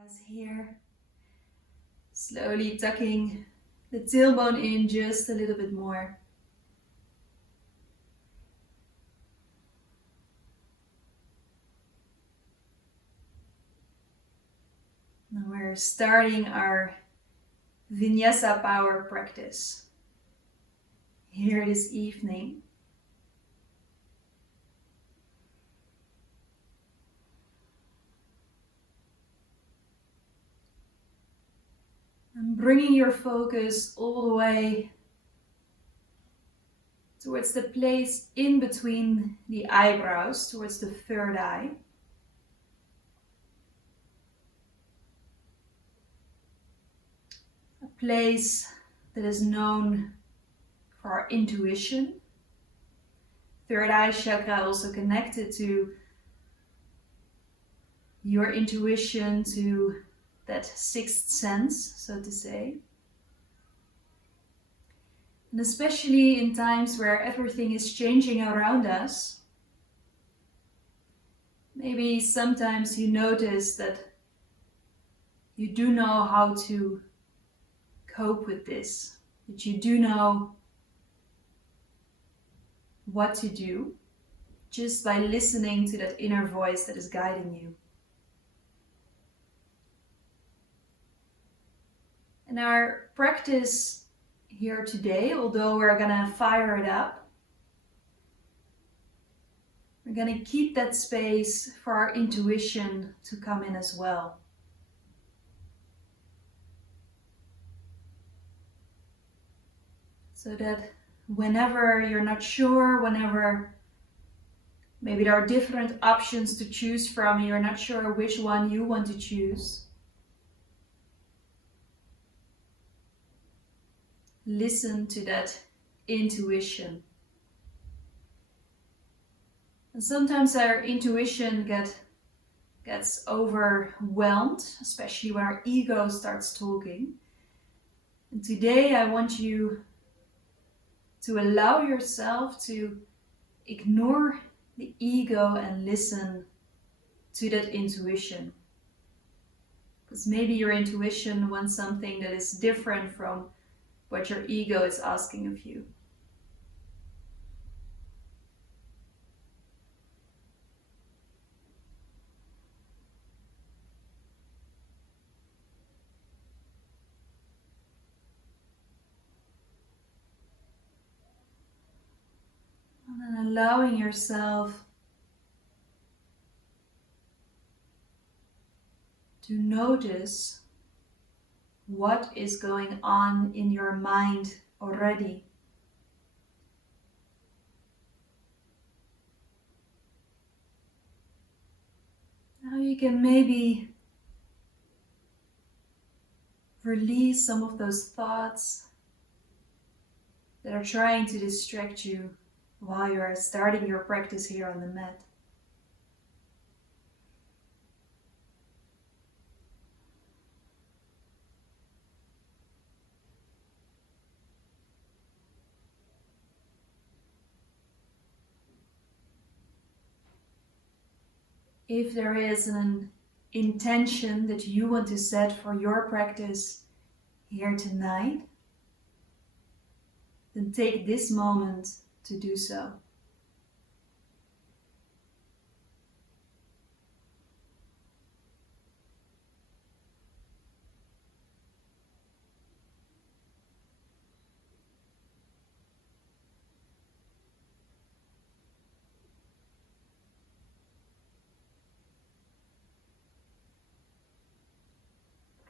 Eyes here. Slowly tucking the tailbone in just a little bit more. Now we're starting our Vinyasa power practice here this evening. And bringing your focus all the way towards the place in between the eyebrows, towards the third eye. A place that is known for our intuition. Third eye chakra also connected to your intuition, to that sixth sense, so to say. And especially in times where everything is changing around us, maybe sometimes you notice that you do know how to cope with this, that you do know what to do just by listening to that inner voice that is guiding you. And our practice here today, although we're gonna fire it up, we're gonna keep that space for our intuition to come in as well. So that whenever you're not sure, whenever maybe there are different options to choose from, you're not sure which one you want to choose, listen to that intuition. And sometimes our intuition gets overwhelmed, especially when our ego starts talking. And today I want you to allow yourself to ignore the ego and listen to that intuition. Because maybe your intuition wants something that is different from what your ego is asking of you. And then allowing yourself to notice what is going on in your mind already. Now you can maybe release some of those thoughts that are trying to distract you while you are starting your practice here on the mat. If there is an intention that you want to set for your practice here tonight, then take this moment to do so.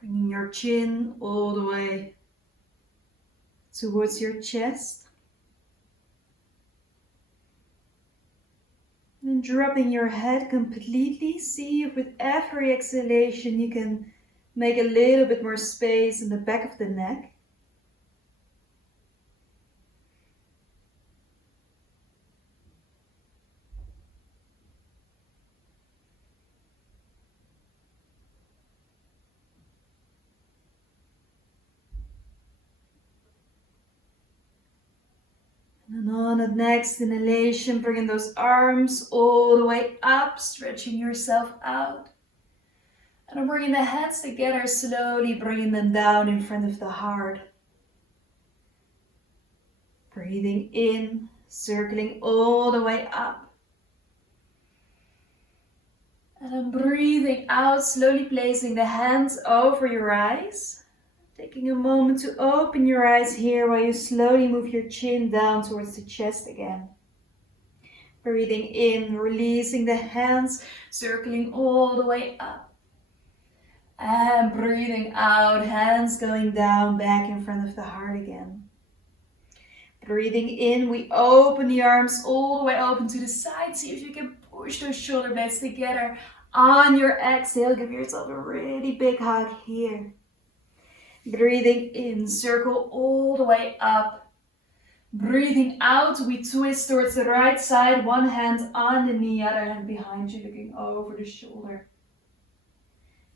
Bringing your chin all the way towards your chest. And dropping your head completely. See if with every exhalation you can make a little bit more space in the back of the neck. And on the next inhalation, bringing those arms all the way up, stretching yourself out. And I'm bringing the hands together, slowly bringing them down in front of the heart. Breathing in, circling all the way up. And I'm breathing out, slowly placing the hands over your eyes. Taking a moment to open your eyes here while you slowly move your chin down towards the chest again. Breathing in, releasing the hands, circling all the way up. And breathing out, hands going down, back in front of the heart again. Breathing in, we open the arms all the way open to the side. See if you can push those shoulder blades together. On your exhale, give yourself a really big hug here. Breathing in, circle all the way up. Breathing out, we twist towards the right side. One hand on the knee, other hand behind you, looking over the shoulder.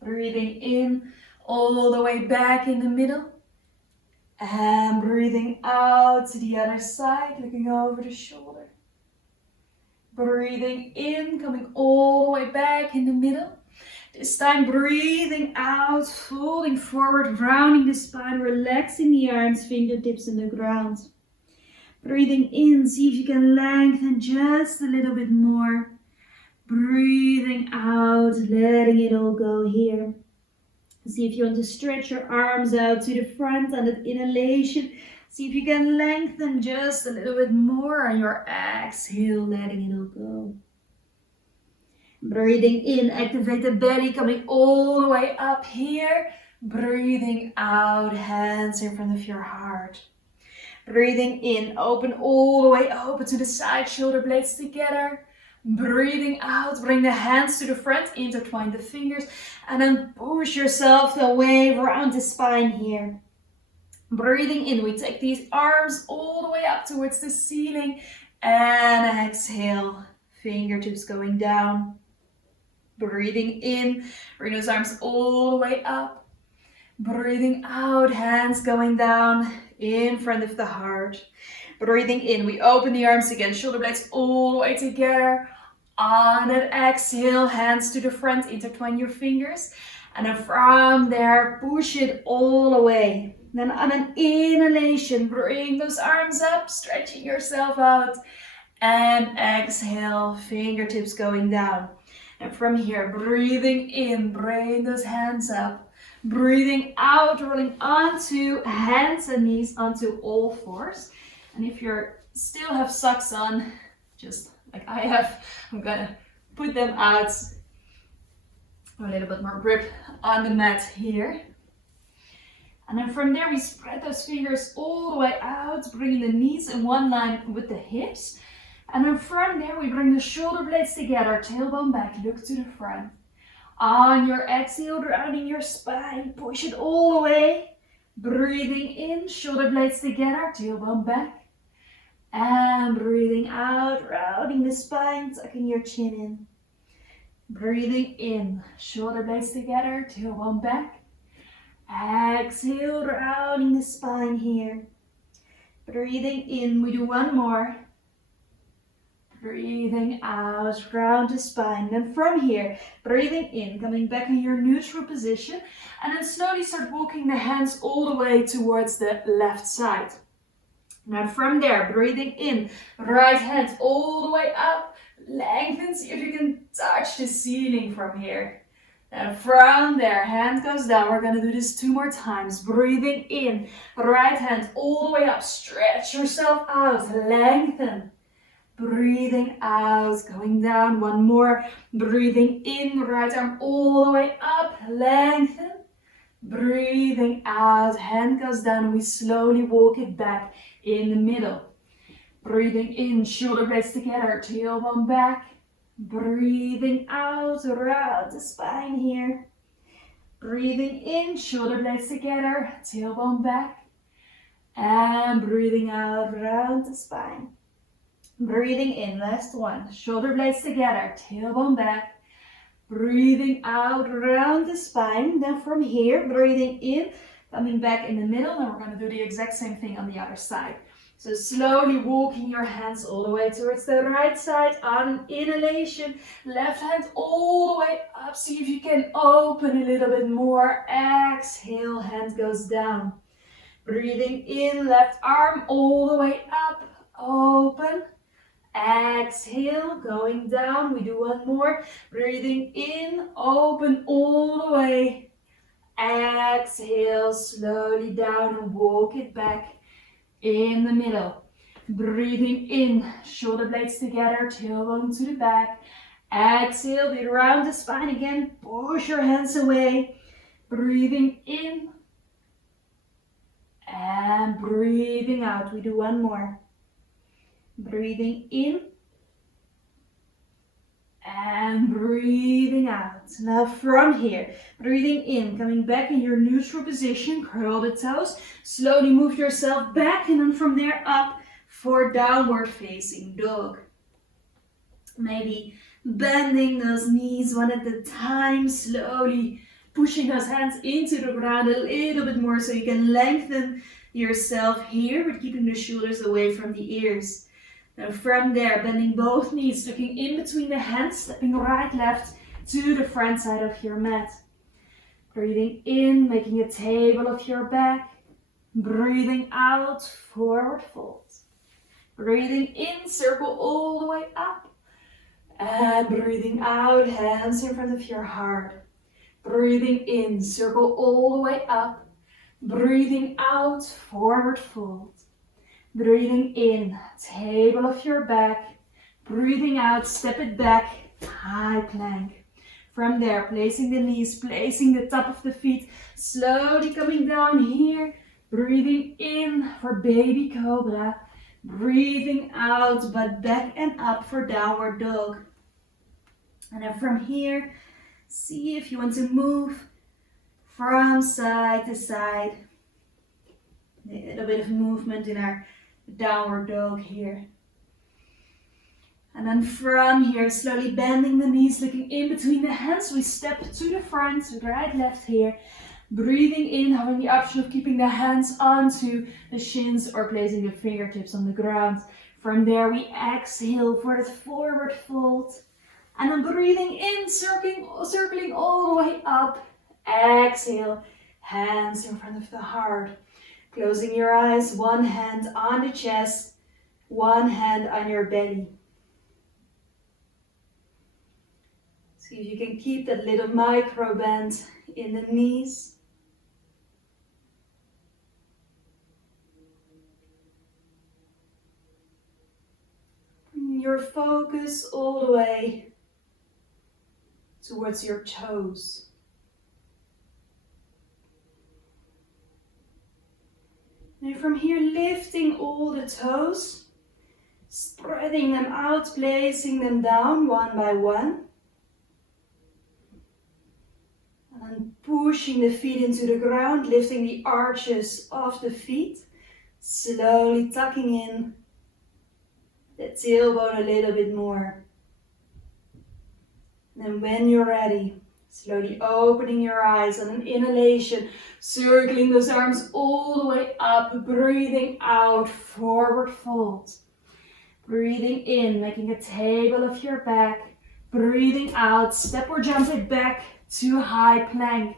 Breathing in, all the way back in the middle. And breathing out to the other side, looking over the shoulder. Breathing in, coming all the way back in the middle. This time breathing out, folding forward, rounding the spine, relaxing the arms, fingertips in the ground. Breathing in, see if you can lengthen just a little bit more. Breathing out, letting it all go here. See if you want to stretch your arms out to the front on that inhalation. See if you can lengthen just a little bit more on your exhale, letting it all go. Breathing in, activate the belly, coming all the way up here. Breathing out, hands in front of your heart. Breathing in, open all the way open to the side, shoulder blades together. Breathing out, bring the hands to the front, intertwine the fingers, and then push yourself away around the spine here. Breathing in, we take these arms all the way up towards the ceiling, and exhale, fingertips going down. Breathing in, bring those arms all the way up. Breathing out, hands going down in front of the heart. Breathing in, we open the arms again, shoulder blades all the way together. On an exhale, hands to the front, intertwine your fingers. And then from there, push it all away. Then on an inhalation, bring those arms up, stretching yourself out. And exhale, fingertips going down. And from here, breathing in, bring those hands up. Breathing out, rolling onto hands and knees onto all fours. And if you still have socks on, just like I have, I'm gonna put them out. A little bit more grip on the mat here. And then from there we spread those fingers all the way out, bringing the knees in one line with the hips. And then from there we bring the shoulder blades together, tailbone back, look to the front. On your exhale, rounding your spine, push it all the way. Breathing in, shoulder blades together, tailbone back. And breathing out, rounding the spine, tucking your chin in. Breathing in, shoulder blades together, tailbone back. Exhale, rounding the spine here. Breathing in, we do one more. Breathing out, round the spine. Then from here, breathing in, coming back in your neutral position. And then slowly start walking the hands all the way towards the left side. Now from there, breathing in, right hand all the way up. Lengthen, see if you can touch the ceiling from here. And from there, hand goes down. We're going to do this 2 more times. Breathing in, right hand all the way up. Stretch yourself out, lengthen. Breathing out, going down. 1 more. Breathing in, right arm all the way up, lengthen. Breathing out, hand goes down, and we slowly walk it back in the middle. Breathing in, shoulder blades together, tailbone back. Breathing out, around the spine here. Breathing in, shoulder blades together, tailbone back. And breathing out, around the spine. Breathing in, last one, shoulder blades together, tailbone back. Breathing out around the spine. Then from here, breathing in, coming back in the middle. And we're going to do the exact same thing on the other side. So slowly walking your hands all the way towards the right side on an inhalation. Left hand all the way up. See if you can open a little bit more. Exhale, hand goes down. Breathing in, left arm all the way up. Open. Exhale, going down. We do one more. Breathing in, open all the way. Exhale, slowly down and walk it back in the middle. Breathing in, shoulder blades together, tailbone to the back. Exhale, be around the spine again. Push your hands away. Breathing in and breathing out. We do one more. Breathing in and breathing out. Now from here, breathing in, coming back in your neutral position, curl the toes, slowly move yourself back, and then from there up for downward facing dog. Maybe bending those knees one at a time, slowly pushing those hands into the ground a little bit more so you can lengthen yourself here, but keeping the shoulders away from the ears. Now from there, bending both knees, looking in between the hands, stepping right, left to the front side of your mat. Breathing in, making a table of your back. Breathing out, forward fold. Breathing in, circle all the way up. And breathing out, hands in front of your heart. Breathing in, circle all the way up. Breathing out, forward fold. Breathing in, table of your back. Breathing out, step it back, high plank. From there, placing the knees, placing the top of the feet, slowly coming down here. Breathing in for baby cobra. Breathing out, but back and up for downward dog. And then from here, see if you want to move from side to side. A little bit of movement in our downward dog here. And then from here, slowly bending the knees, looking in between the hands, we step to the front, right, left here. Breathing in, having the option of keeping the hands onto the shins or placing the fingertips on the ground. From there, we exhale for the forward fold. And then breathing in, circling all the way up. Exhale, hands in front of the heart. Closing your eyes, one hand on the chest, one hand on your belly. See if you can keep that little micro bend in the knees. Bring your focus all the way towards your toes. And from here, lifting all the toes, spreading them out, placing them down one by one. And then pushing the feet into the ground, lifting the arches of the feet, slowly tucking in the tailbone a little bit more. And then when you're ready, slowly opening your eyes on an inhalation, circling those arms all the way up, breathing out, forward fold. Breathing in, making a table of your back. Breathing out, step or jump it back to high plank.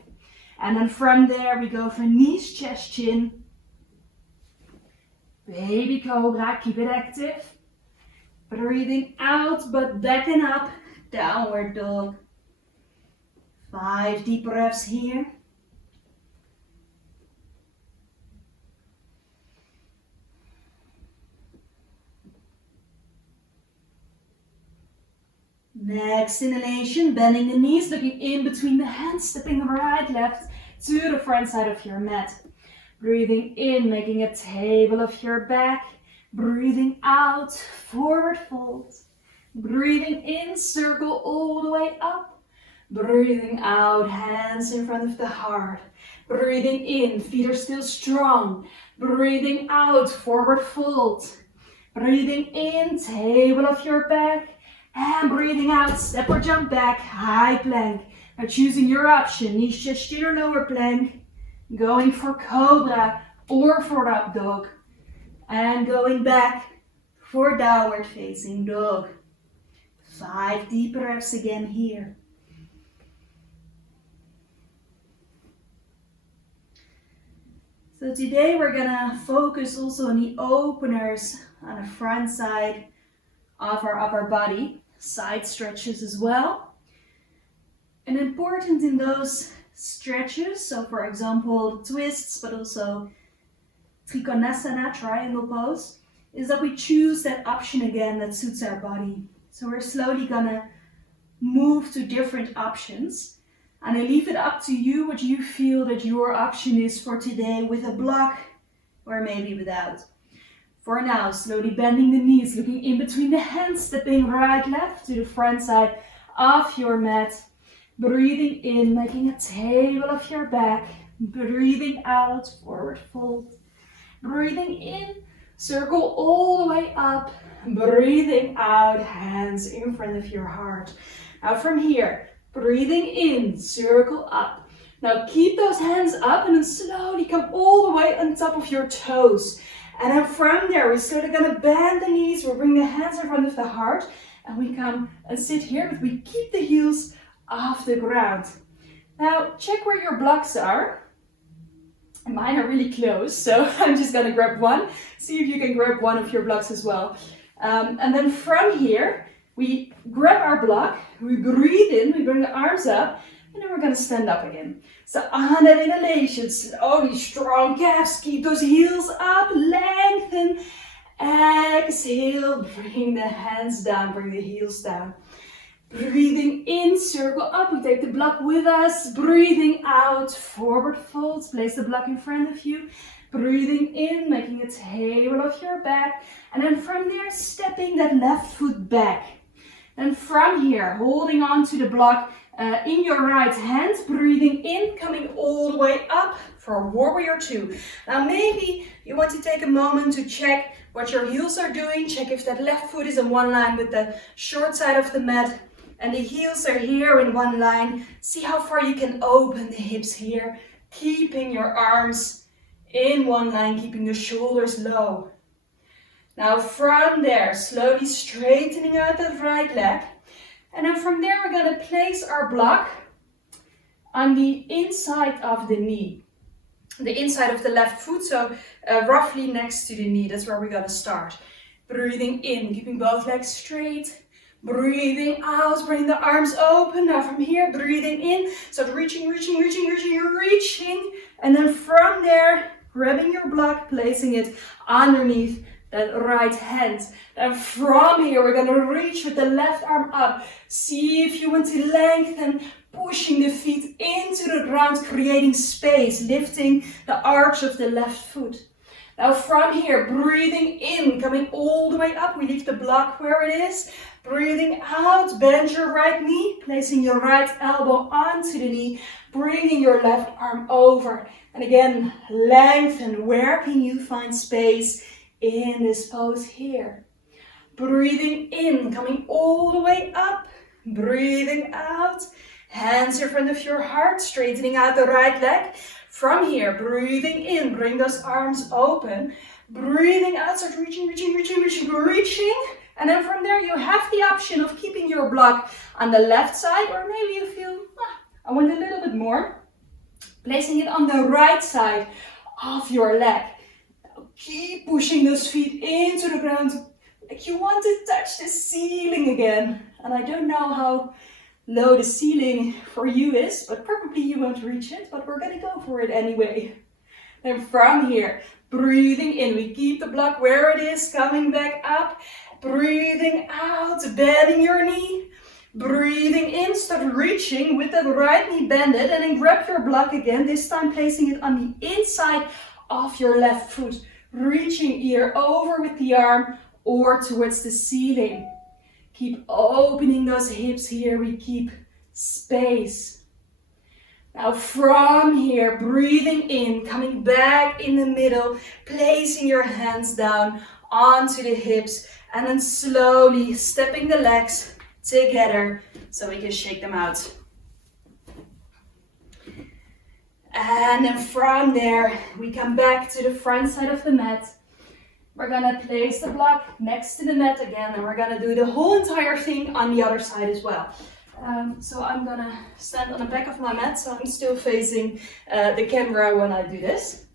And then from there we go for knees, chest, chin. Baby cobra, keep it active. Breathing out, but back and up, downward dog. 5 deep breaths here. Next inhalation, bending the knees, looking in between the hands, stepping right, left to the front side of your mat. Breathing in, making a table of your back. Breathing out, forward fold. Breathing in, circle all the way up. Breathing out, hands in front of the heart. Breathing in, feet are still strong. Breathing out, forward fold. Breathing in, table of your back. And breathing out, step or jump back, high plank. Now choosing your option, knees, chest, chin or lower plank. Going for cobra or for up dog. And going back for downward facing dog. 5 deep breaths again here. So today we're gonna focus also on the openers on the front side of our upper body, side stretches as well. And important in those stretches, so for example twists, but also Trikonasana, triangle pose, is that we choose that option again that suits our body. So we're slowly gonna move to different options, and I leave it up to you what you feel that your option is for today, with a block or maybe without. For now, slowly bending the knees, looking in between the hands, stepping right, left to the front side of your mat. Breathing in, making a table of your back. Breathing out, forward fold. Breathing in, circle all the way up. Breathing out, hands in front of your heart. Now from here, breathing in, circle up. Now keep those hands up and then slowly come all the way on top of your toes. And then from there, we're sort of gonna bend the knees. We'll bring the hands in front of the heart. And we come and sit here, but we keep the heels off the ground. Now check where your blocks are. Mine are really close, so I'm just gonna grab one. See if you can grab one of your blocks as well. And then from here, we grab our block, we breathe in, we bring the arms up, and then we're gonna stand up again. So on that inhalation, slowly, strong calves, keep those heels up, lengthen. Exhale, bring the hands down, bring the heels down. Breathing in, circle up, we take the block with us. Breathing out, forward fold, place the block in front of you. Breathing in, making a table of your back. And then from there, stepping that left foot back. And from here, holding on to the block in your right hand, breathing in, coming all the way up for warrior 2. Now maybe you want to take a moment to check what your heels are doing. Check if that left foot is in one line with the short side of the mat and the heels are here in one line. See how far you can open the hips here, keeping your arms in one line, keeping the shoulders low. Now from there, slowly straightening out that right leg. And then from there, we're going to place our block on the inside of the knee. The inside of the left foot, so roughly next to the knee. That's where we're going to start. Breathing in, keeping both legs straight. Breathing out, bring the arms open. Now from here, breathing in. Start reaching. And then from there, grabbing your block, placing it underneath that right hand. And from here, we're going to reach with the left arm up. See if you want to lengthen, pushing the feet into the ground, creating space, lifting the arch of the left foot. Now from here, breathing in, coming all the way up. We leave the block where it is. Breathing out, bend your right knee, placing your right elbow onto the knee, bringing your left arm over. And again, lengthen. Where can you find space in this pose here? Breathing in, coming all the way up. Breathing out, hands in front of your heart, straightening out the right leg. From here, breathing in, bring those arms open. Breathing out, start reaching. And then from there, you have the option of keeping your block on the left side, or maybe you feel, I want a little bit more. Placing it on the right side of your leg. Now keep pushing those feet into the ground, like you want to touch the ceiling again. And I don't know how low the ceiling for you is, but probably you won't reach it, but we're gonna go for it anyway. Then from here, breathing in, we keep the block where it is, coming back up. Breathing out, bending your knee. Breathing in, start reaching with the right knee bended, and then grab your block again, this time placing it on the inside of your left foot. Reaching either over with the arm or towards the ceiling. Keep opening those hips here, we keep space. Now from here, breathing in, coming back in the middle, placing your hands down onto the hips, and then slowly stepping the legs together so we can shake them out. And then from there, we come back to the front side of the mat. We're gonna place the block next to the mat again, and we're gonna do the whole entire thing on the other side as well. So I'm gonna stand on the back of my mat, so I'm still facing the camera when I do this.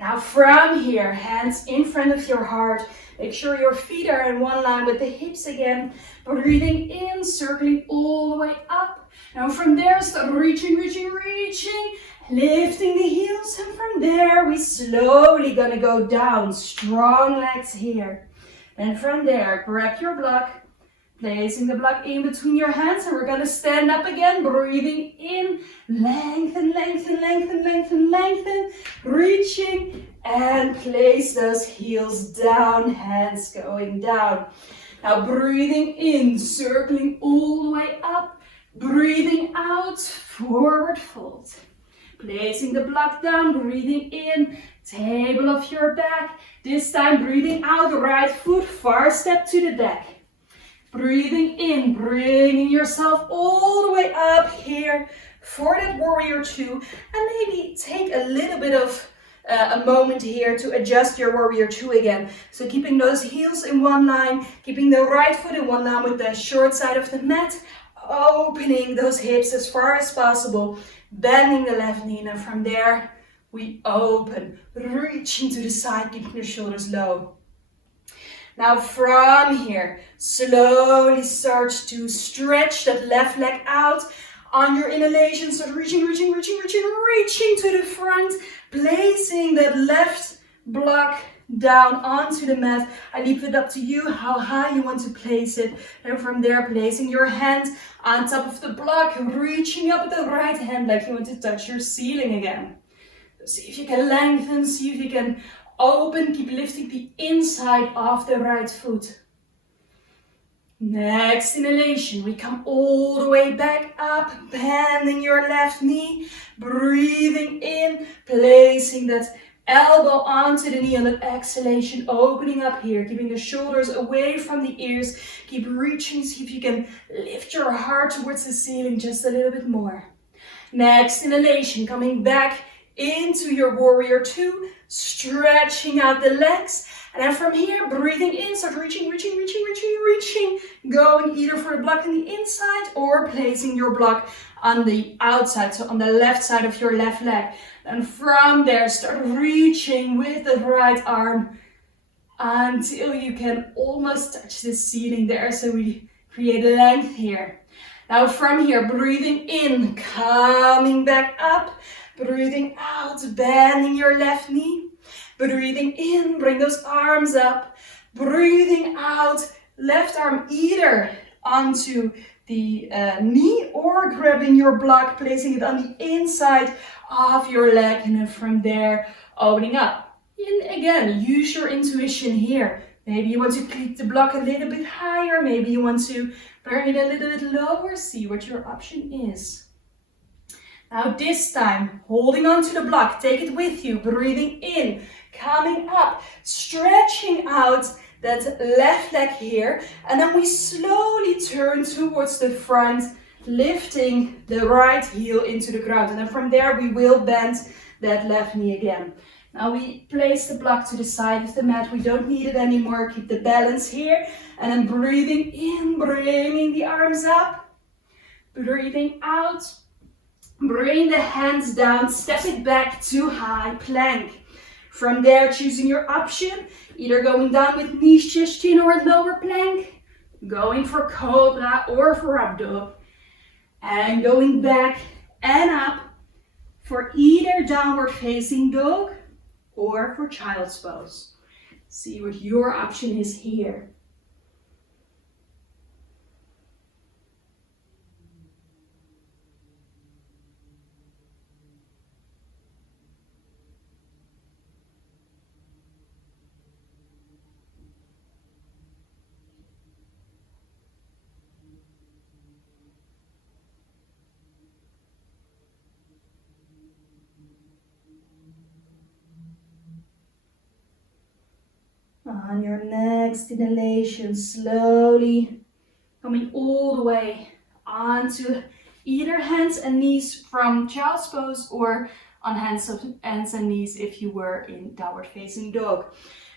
Now from here, hands in front of your heart. Make sure your feet are in one line with the hips again. Breathing in, circling all the way up. Now from there, start reaching, reaching, reaching. Lifting the heels, and from there, we slowly gonna go down. Strong legs here. And from there, grab your block. Placing the block in between your hands, and we're gonna stand up again, breathing in, lengthen, lengthen, lengthen, lengthen, lengthen, reaching, and place those heels down, hands going down. Now breathing in, circling all the way up, breathing out, forward fold. Placing the block down, breathing in, table of your back. This time breathing out, right foot, far step to the back. Breathing in, bringing yourself all the way up here for that warrior two. And maybe take a little bit of a moment here to adjust your warrior two again. So keeping those heels in one line, keeping the right foot in one line with the short side of the mat, opening those hips as far as possible, bending the left knee, and from there we open, reaching to the side, keeping the shoulders low. Now from here, slowly start to stretch that left leg out. On your inhalation, start reaching, reaching, reaching, reaching, reaching to the front, placing that left block down onto the mat. I leave it up to you how high you want to place it. And from there, placing your hand on top of the block, reaching up with the right hand like you want to touch your ceiling again. See if you can lengthen, see if you can open, keep lifting the inside of the right foot. Next inhalation, we come all the way back up, bending your left knee, breathing in, placing that elbow onto the knee on that exhalation, opening up here, keeping the shoulders away from the ears. Keep reaching, see if you can lift your heart towards the ceiling just a little bit more. Next inhalation, coming back into your warrior two, stretching out the legs. And then from here, breathing in, start reaching, reaching, reaching, reaching, reaching. Going either for the block on the inside or placing your block on the outside, so on the left side of your left leg. And from there, start reaching with the right arm until you can almost touch the ceiling there. So we create length here. Now from here, breathing in, coming back up. Breathing out, bending your left knee. Breathing in, bring those arms up. Breathing out, left arm either onto the knee or grabbing your block, placing it on the inside of your leg. And then from there, opening up. And again, use your intuition here. Maybe you want to keep the block a little bit higher. Maybe you want to bring it a little bit lower. See what your option is. Now this time, holding onto the block, take it with you, breathing in, coming up, stretching out that left leg here, and then we slowly turn towards the front, lifting the right heel into the ground, and then from there we will bend that left knee again. Now we place the block to the side of the mat, we don't need it anymore, keep the balance here, and then breathing in, bringing the arms up, breathing out. Bring the hands down, step it back to high plank. From there, choosing your option, either going down with knees, chest, chin, or lower plank, going for cobra or for abdo, and going back and up for either downward facing dog or for child's pose. See what your option is here. On your next inhalation, slowly coming all the way onto either hands and knees from child's pose or on hands and knees if you were in downward facing dog.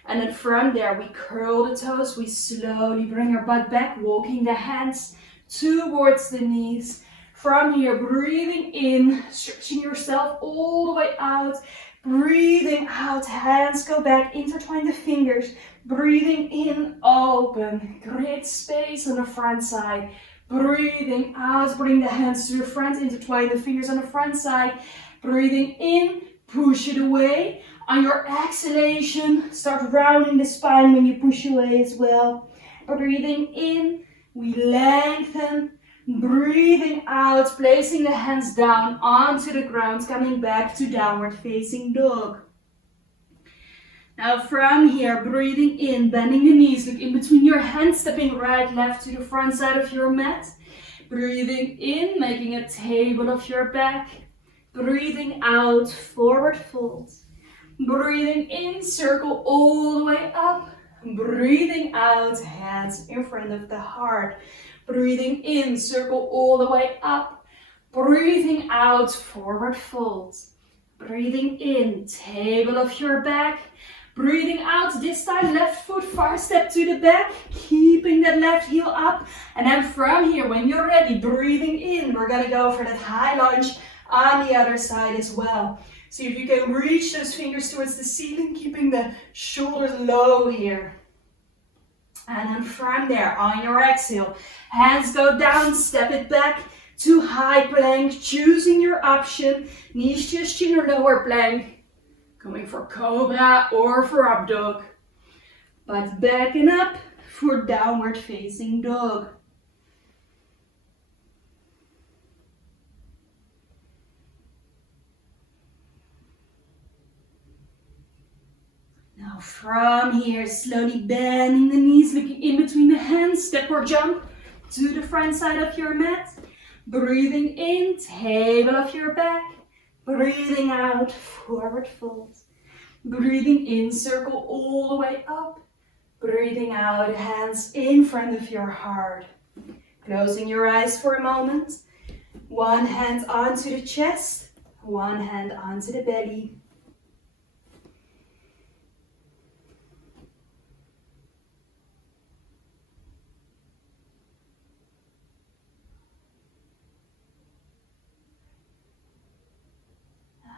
And then from there, we curl the toes. We slowly bring our butt back, walking the hands towards the knees. From here, breathing in, stretching yourself all the way out. Breathing out, hands go back, intertwine the fingers. Breathing in, open, create space on the front side. Breathing out, bring the hands to the front, intertwine the fingers on the front side. Breathing in, push it away. On your exhalation, start rounding the spine when you push away as well. Breathing in, we lengthen. Breathing out, placing the hands down onto the ground, coming back to downward facing dog. Now from here, breathing in, bending the knees, look in between your hands, stepping right, left to the front side of your mat. Breathing in, making a table of your back. Breathing out, forward fold. Breathing in, circle all the way up. Breathing out, hands in front of the heart. Breathing in, circle all the way up. Breathing out, forward fold. Breathing in, table of your back. Breathing out, this time left foot far step to the back, keeping that left heel up. And then from here, when you're ready, breathing in, we're gonna go for that high lunge on the other side as well. See if you can reach those fingers towards the ceiling, keeping the shoulders low here. And then from there, on your exhale, hands go down, step it back to high plank, choosing your option. Knees just in your lower plank, going for cobra or for up dog. But backing up for downward facing dog. Now from here, slowly bending the knees, looking in between the hands, step or jump to the front side of your mat. Breathing in, table of your back. Breathing out, forward fold. Breathing in, circle all the way up. Breathing out, hands in front of your heart. Closing your eyes for a moment. One hand onto the chest, one hand onto the belly.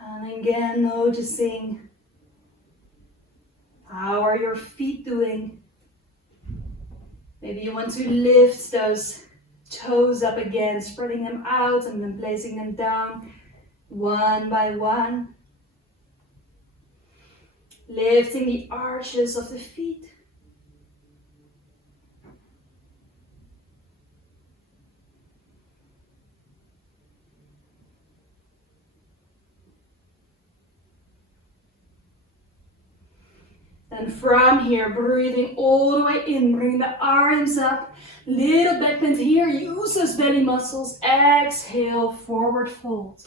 And again, noticing how are your feet doing. Maybe you want to lift those toes up again, spreading them out and then placing them down one by one. Lifting the arches of the feet. And from here, breathing all the way in, bring the arms up, little back bend here, use those belly muscles, exhale, forward fold.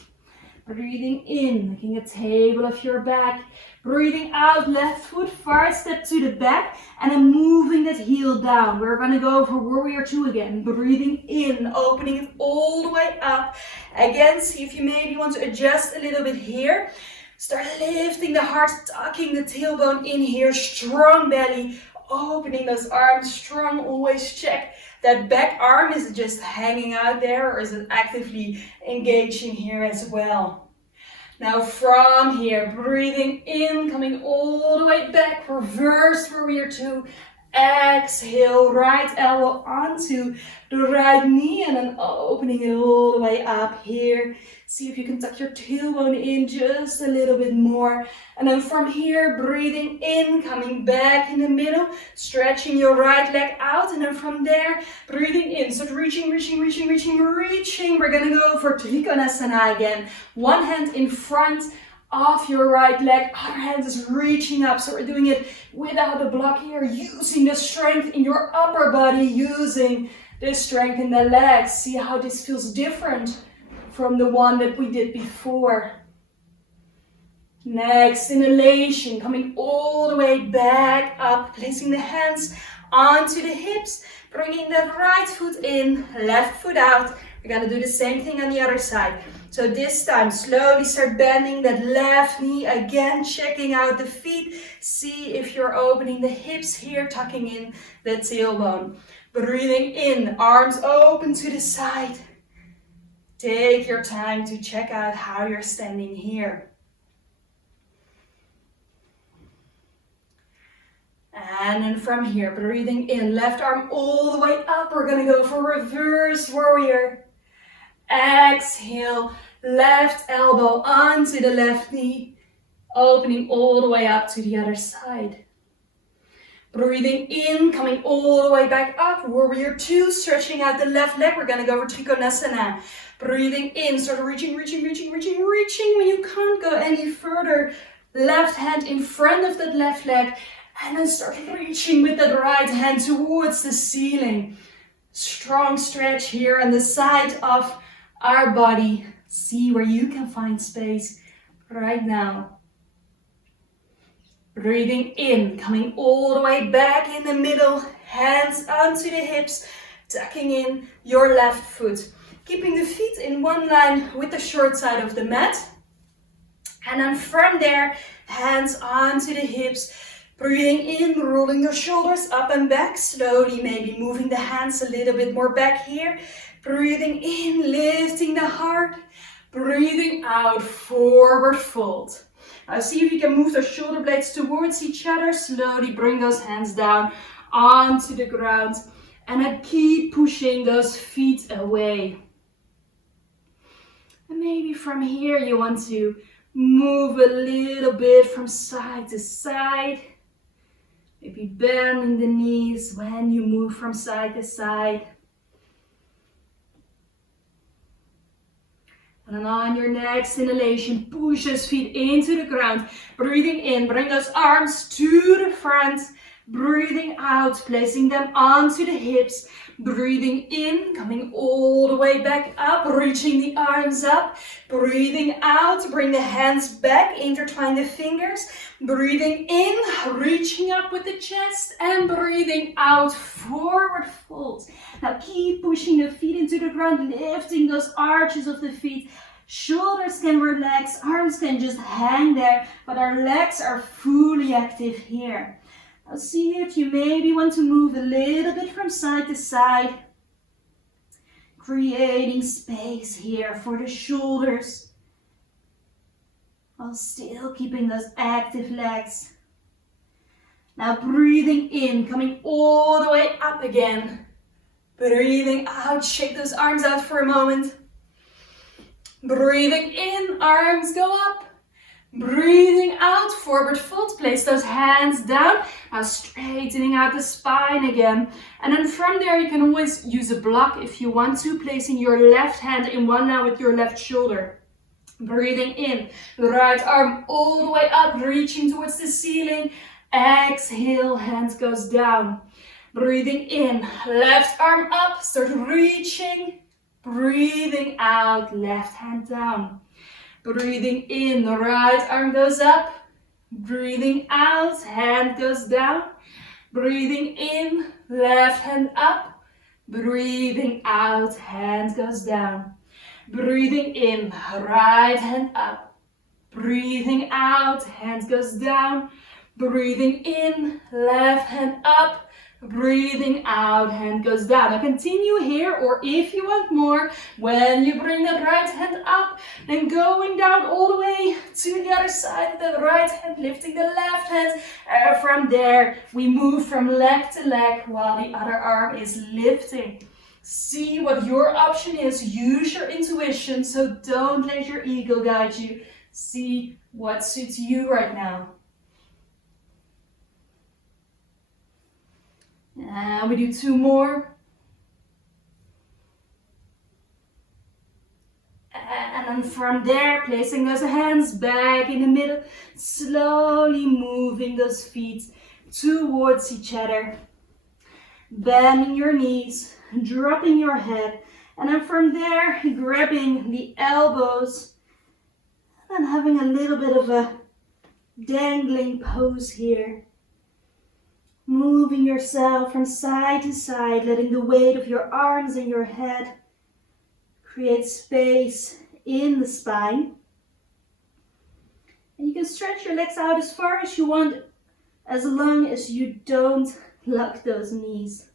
Breathing in, making a table of your back, breathing out, left foot far step to the back, and then moving that heel down. We're gonna go for warrior two again, breathing in, opening it all the way up. Again, see if you maybe want to adjust a little bit here. Start lifting the heart, tucking the tailbone in here, strong belly, opening those arms, strong, always check that back arm. Is it just hanging out there or is it actively engaging here as well? Now from here, breathing in, coming all the way back, reverse warrior two. Exhale, right elbow onto the right knee and then opening it all the way up here. See if you can tuck your tailbone in just a little bit more. And then from here, breathing in, coming back in the middle, stretching your right leg out. And then from there, breathing in. So reaching. We're gonna go for Trikonasana again. One hand in front of your right leg, other hand is reaching up. So we're doing it without a block here, using the strength in your upper body, using the strength in the legs. See how this feels different from the one that we did before. Next, inhalation, coming all the way back up, placing the hands onto the hips, bringing that right foot in, left foot out, We're gonna do the same thing on the other side. So this time, slowly start bending that left knee again, checking out the feet. See if you're opening the hips here, tucking in the tailbone. Breathing in, arms open to the side. Take your time to check out how you're standing here. And then from here, breathing in, left arm all the way up. We're gonna go for reverse warrior. Exhale, left elbow onto the left knee, opening all the way up to the other side. Breathing in, coming all the way back up, warrior two, stretching out the left leg. We're gonna go for Trikonasana. Breathing in, start reaching. When you can't go any further, left hand in front of that left leg, and then start reaching with that right hand towards the ceiling. Strong stretch here on the side of our body. See where you can find space right now. Breathing in, coming all the way back in the middle, hands onto the hips, tucking in your left foot. Keeping the feet in one line with the short side of the mat. And then from there, hands onto the hips. Breathing in, rolling the shoulders up and back, slowly maybe moving the hands a little bit more back here. Breathing in, lifting the heart. Breathing out, forward fold. Now see if you can move those shoulder blades towards each other. Slowly bring those hands down onto the ground. And then keep pushing those feet away. And maybe from here you want to move a little bit from side to side. Maybe bending the knees when you move from side to side. And then on your next inhalation, push those feet into the ground. Breathing in, bring those arms to the front. Breathing out, placing them onto the hips. Breathing in, coming all the way back up, reaching the arms up. Breathing out, bring the hands back, intertwine the fingers. Breathing in, reaching up with the chest, and breathing out, forward fold. Now keep pushing the feet into the ground, lifting those arches of the feet. Shoulders can relax, arms can just hang there, but our legs are fully active here. Now see if you maybe want to move a little bit from side to side. Creating space here for the shoulders, while still keeping those active legs. Now breathing in, coming all the way up again. Breathing out, shake those arms out for a moment. Breathing in, arms go up. Breathing out, forward fold, place those hands down. Now straightening out the spine again. And then from there you can always use a block if you want to, placing your left hand in one line with your left shoulder. Breathing in, right arm all the way up, reaching towards the ceiling. Exhale, hands goes down. Breathing in, left arm up, start reaching. Breathing out, left hand down. Breathing in, right arm goes up. Breathing out, hand goes down. Breathing in, left hand up. Breathing out, hand goes down. Breathing in, right hand up. Breathing out, hand goes down. Breathing in, left hand up. Breathing out, hand goes down. Now continue here, or if you want more, when you bring that right hand up, then going down all the way to the other side with that right hand, lifting the left hand. From there, we move from leg to leg while the other arm is lifting. See what your option is. Use your intuition, so don't let your ego guide you. See what suits you right now. And we do two more. And then from there, placing those hands back in the middle, slowly moving those feet towards each other. Bending your knees, dropping your head. And then from there, grabbing the elbows and having a little bit of a dangling pose here. Moving yourself from side to side, letting the weight of your arms and your head Create space in the spine. And you can stretch your legs out as far as you want, as long as you don't lock those knees.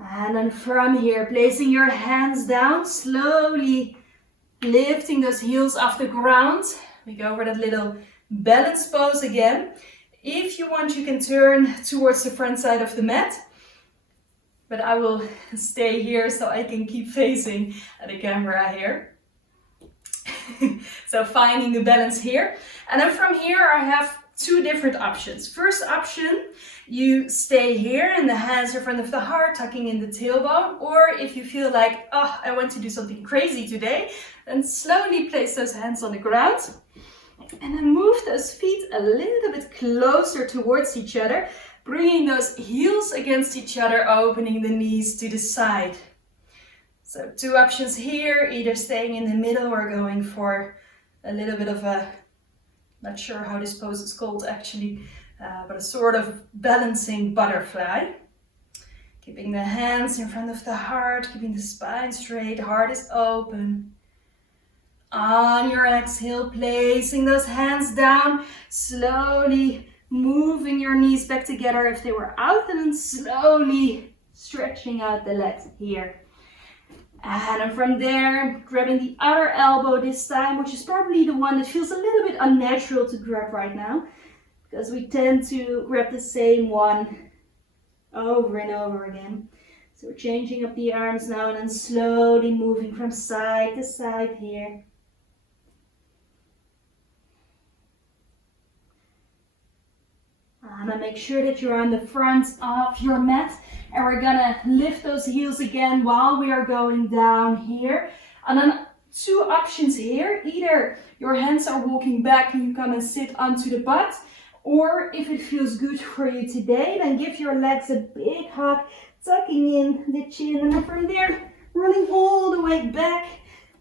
And then from here, placing your hands down, slowly lifting those heels off the ground. We go over that little balance pose again. If you want, you can turn towards the front side of the mat. But I will stay here so I can keep facing the camera here. So finding the balance here. And then from here I have two different options. First option, you stay here and the hands in front of the heart, tucking in the tailbone. Or if you feel like, oh, I want to do something crazy today, then slowly place those hands on the ground. And then move those feet a little bit closer towards each other, bringing those heels against each other, opening the knees to the side. So two options here, either staying in the middle or going for a little bit of a, not sure how this pose is called actually, but a sort of balancing butterfly. Keeping the hands in front of the heart, keeping the spine straight, heart is open. On your exhale, placing those hands down, slowly moving your knees back together if they were out, and then slowly stretching out the legs here. And then from there, grabbing the other elbow this time, which is probably the one that feels a little bit unnatural to grab right now, because we tend to grab the same one over and over again. So we're changing up the arms now and then slowly moving from side to side here. And then make sure that you're on the front of your mat. And we're gonna lift those heels again while we are going down here. And then two options here. Either your hands are walking back and you come and sit onto the butt. Or if it feels good for you today, then give your legs a big hug, tucking in the chin. And then from there, rolling all the way back.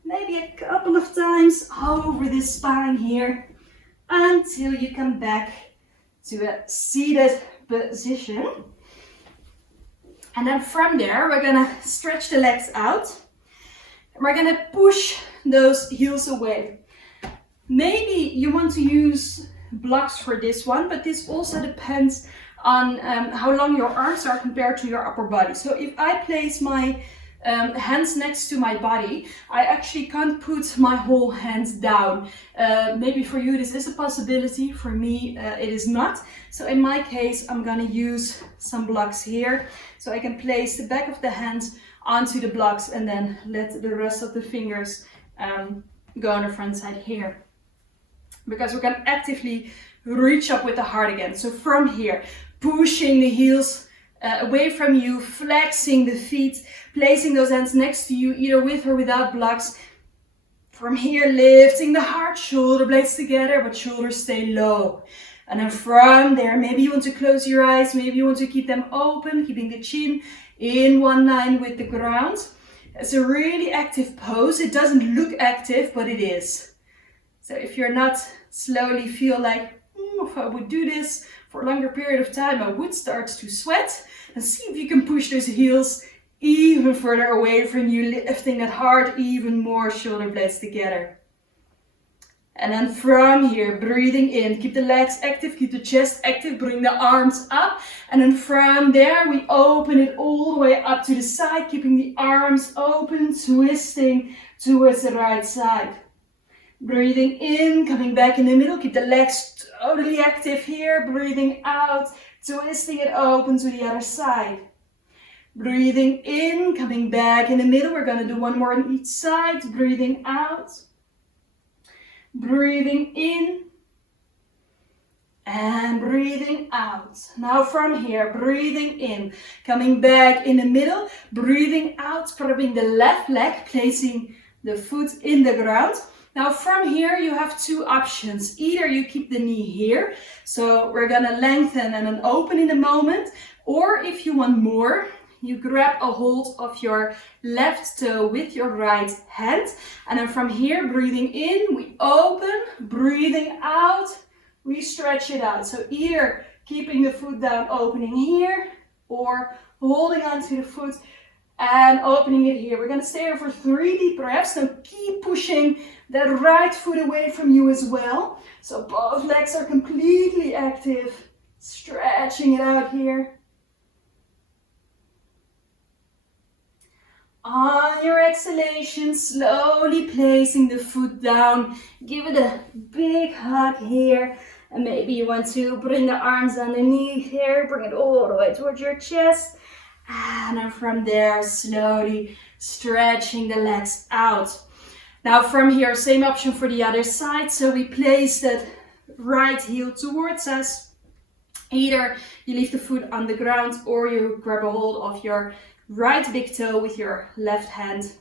Maybe a couple of times over the spine here. Until you come back to a seated position. And then from there, we're gonna stretch the legs out. And we're gonna push those heels away. Maybe you want to use blocks for this one, but this also depends on how long your arms are compared to your upper body. So if I place my hands next to my body, I actually can't put my whole hands down. Maybe for you this is a possibility, for me it is not. So in my case I'm gonna use some blocks here, so I can place the back of the hands onto the blocks and then let the rest of the fingers go on the front side here. Because we can actively reach up with the heart again. So from here, pushing the heels away from you, flexing the feet, placing those hands next to you, either with or without blocks. From here, lifting the heart, shoulder blades together, but shoulders stay low. And then from there, maybe you want to close your eyes, maybe you want to keep them open, keeping the chin in one line with the ground. It's a really active pose. It doesn't look active, but it is. So if you're not slowly feel like, if I would do this for a longer period of time, I would start to sweat. And see if you can push those heels even further away from you, lifting that heart even more, shoulder blades together. And then from here, breathing in, keep the legs active, keep the chest active, bring the arms up. And then from there, we open it all the way up to the side, keeping the arms open, twisting towards the right side. Breathing in, coming back in the middle, keep the legs totally active here. Breathing out, twisting it open to the other side. Breathing in, coming back in the middle. We're going to do one more on each side. Breathing out. Breathing in. And breathing out. Now from here, breathing in, coming back in the middle. Breathing out, grabbing the left leg, placing the foot in the ground. Now from here you have two options. Either you keep the knee here, so we're gonna lengthen and then open in a moment, or if you want more, you grab a hold of your left toe with your right hand, and then from here, breathing in, we open, breathing out, we stretch it out. So either keeping the foot down, opening here, or holding onto the foot and opening it here. We're going to stay here for 3 deep breaths. So keep pushing that right foot away from you as well. So both legs are completely active. Stretching it out here. On your exhalation, slowly placing the foot down. Give it a big hug here. And maybe you want to bring the arms underneath here. Bring it all the way towards your chest. And then from there, slowly stretching the legs out. Now from here, same option for the other side. So we place that right heel towards us. Either you leave the foot on the ground or you grab a hold of your right big toe with your left hand.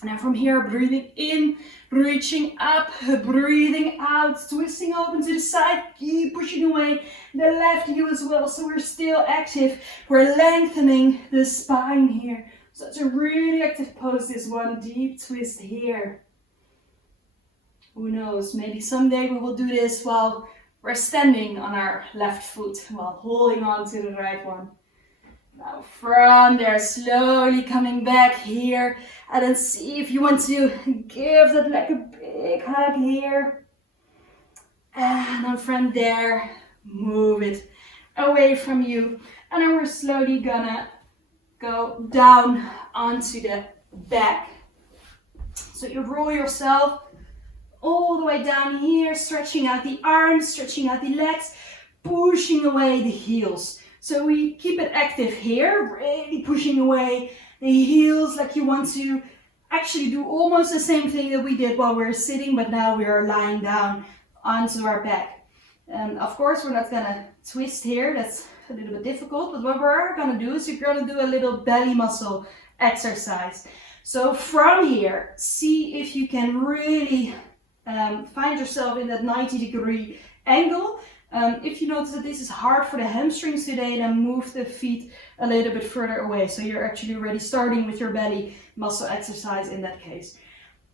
And then from here, breathing in, reaching up, breathing out, twisting open to the side, keep pushing away the left heel as well. So we're still active. We're lengthening the spine here. Such a really active pose, this one. Deep twist here. Who knows, maybe someday we will do this while we're standing on our left foot, while holding on to the right one. Now from there, slowly coming back here, and then see if you want to give that leg a big hug here. And then from there, move it away from you. And then we're slowly gonna go down onto the back. So you roll yourself all the way down here, stretching out the arms, stretching out the legs, pushing away the heels. So we keep it active here, really pushing away the heels like you want to actually do almost the same thing that we did while we were sitting, but now we are lying down onto our back. And of course, we're not gonna twist here. That's a little bit difficult, but what we're gonna do is we're gonna do a little belly muscle exercise. So from here, see if you can really find yourself in that 90-degree angle. If you notice that this is hard for the hamstrings today, then move the feet a little bit further away. So you're actually already starting with your belly muscle exercise in that case.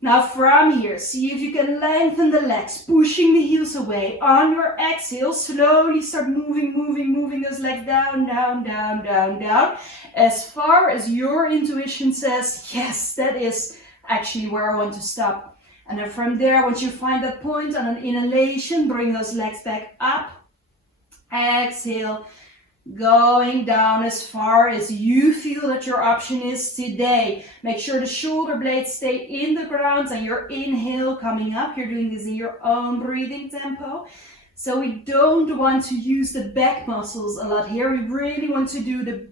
Now from here, see if you can lengthen the legs, pushing the heels away. On your exhale, slowly start moving those legs down, down, down, down, down. As far as your intuition says, yes, that is actually where I want to stop. And then from there, once you find that point on an inhalation, bring those legs back up. Exhale, going down as far as you feel that your option is today. Make sure the shoulder blades stay in the ground and your inhale coming up. You're doing this in your own breathing tempo. So we don't want to use the back muscles a lot here. We really want to do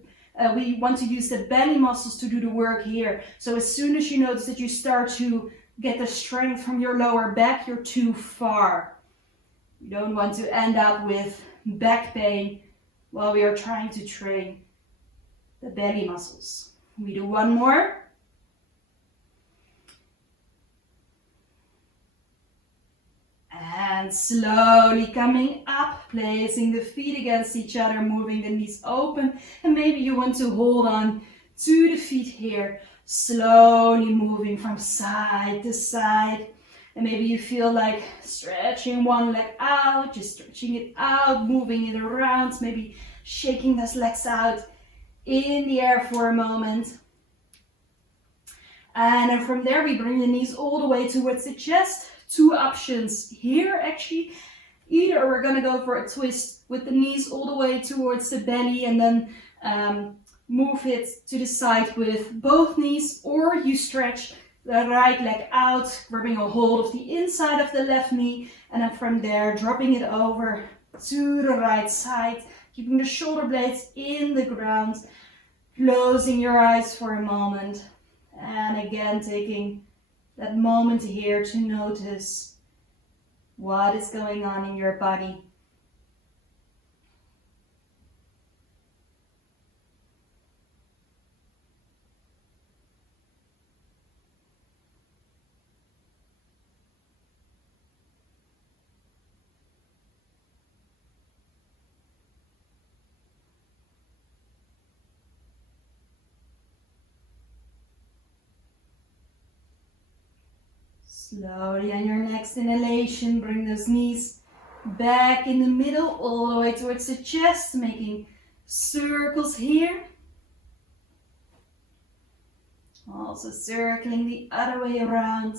we want to use the belly muscles to do the work here. So as soon as you notice that you start to get the strength from your lower back, you're too far. You don't want to end up with back pain while we are trying to train the belly muscles. We do one more. And slowly coming up, placing the feet against each other, moving the knees open. And maybe you want to hold on to the feet here. Slowly moving from side to side. And maybe you feel like stretching one leg out, just stretching it out, moving it around, maybe shaking those legs out in the air for a moment. And then from there, we bring the knees all the way towards the chest. 2 options here actually. Either we're gonna go for a twist with the knees all the way towards the belly and then move it to the side with both knees, or you stretch the right leg out, grabbing a hold of the inside of the left knee, and then from there dropping it over to the right side, keeping the shoulder blades in the ground, closing your eyes for a moment, and again taking that moment here to notice what is going on in your body. Slowly on your next inhalation, bring those knees Back in the middle, all the way towards the chest, making circles here. Also circling the other way around.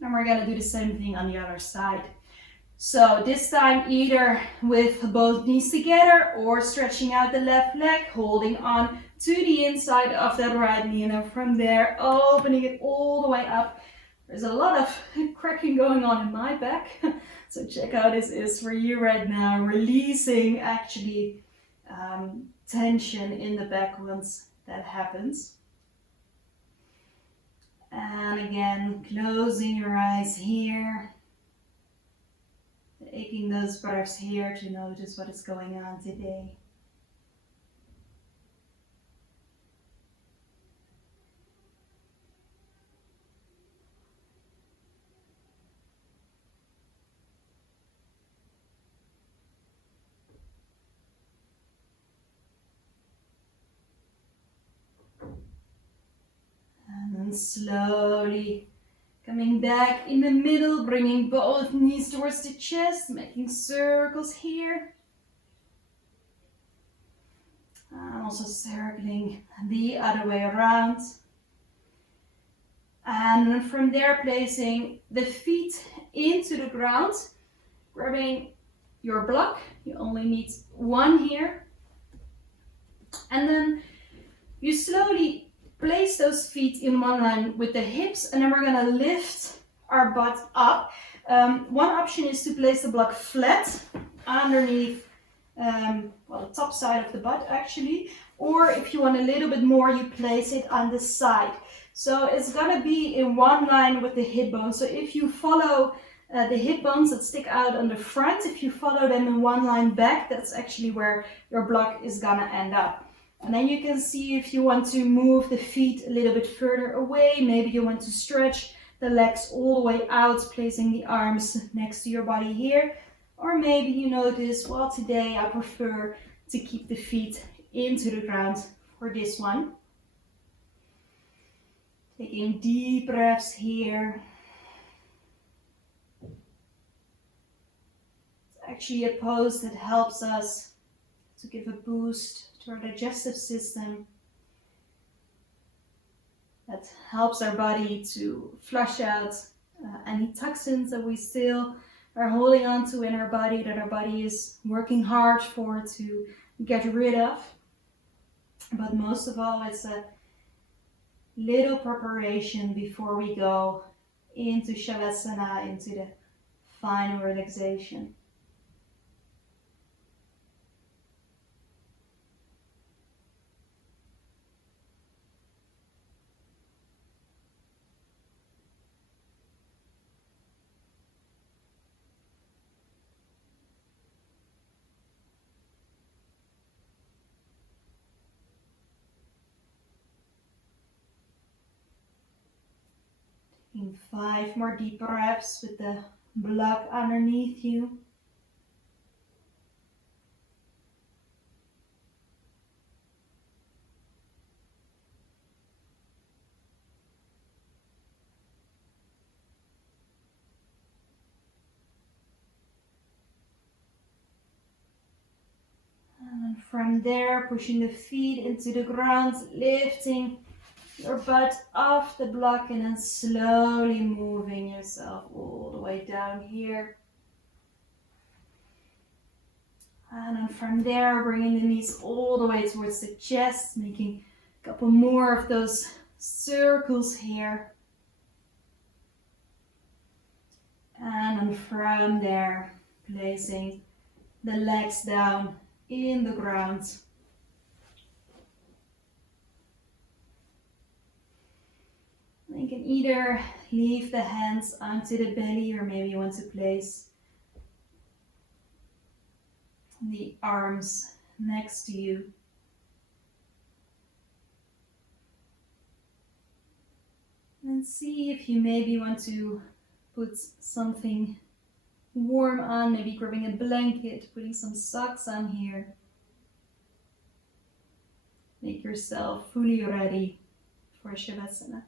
And we're going to do the same thing on the other side. So this time either with both knees together or stretching out the left leg, holding on to the inside of that right knee, and then from there opening it all the way up. There's a lot of cracking going on in my back, so check how this is for you right now, releasing actually tension in the back once that happens. And again, closing your eyes here. Taking those breaths here to notice what is going on today. And then slowly coming back in the middle, bringing both knees towards the chest, making circles here. And also circling the other way around. And from there, placing the feet into the ground, grabbing your block. You only need one here. And then you slowly place those feet in one line with the hips, and then we're going to lift our butt up. One option is to place the block flat underneath the top side of the butt actually, or if you want a little bit more, you place it on the side. So it's going to be in one line with the hip bones. So if you follow the hip bones that stick out on the front, if you follow them in one line back, that's actually where your block is going to end up. And then you can see if you want to move the feet a little bit further away. Maybe you want to stretch the legs all the way out, placing the arms next to your body here. Or maybe you notice, well, today I prefer to keep the feet into the ground for this one. Taking deep breaths here. It's actually a pose that helps us to give a boost to our digestive system, that helps our body to flush out any toxins that we still are holding on to in our body, that our body is working hard for to get rid of. But most of all, it's a little preparation before we go into Shavasana, into the final relaxation. In 5 more deep breaths with the block underneath you. And from there, pushing the feet into the ground, lifting your butt off the block, and then slowly moving yourself all the way down here. And then from there, bringing the knees all the way towards the chest, making a couple more of those circles here. And then from there, placing the legs down in the ground. You can either leave the hands onto the belly, or maybe you want to place the arms next to you. And see if you maybe want to put something warm on, maybe grabbing a blanket, putting some socks on here. Make yourself fully ready for Shavasana.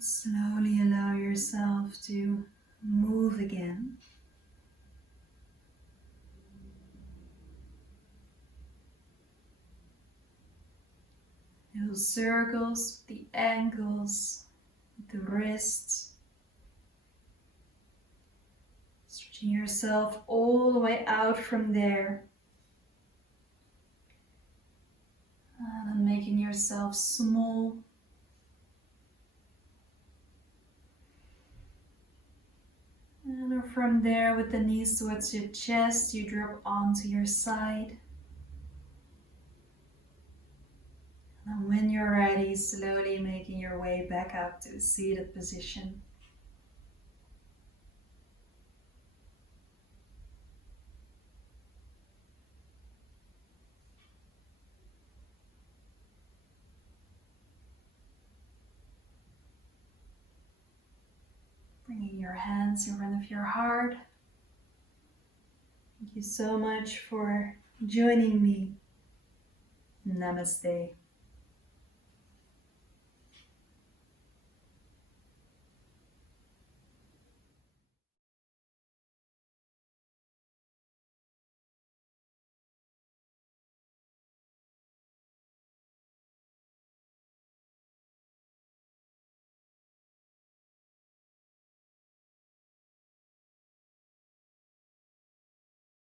Slowly allow yourself to move again. Little circles, the ankles, the wrists. Stretching yourself all the way out from there. And then making yourself small. And from there, with the knees towards your chest, you drop onto your side. And when you're ready, slowly making your way back up to a seated position. Bringing your hands in front of your heart. Thank you so much for joining me. Namaste.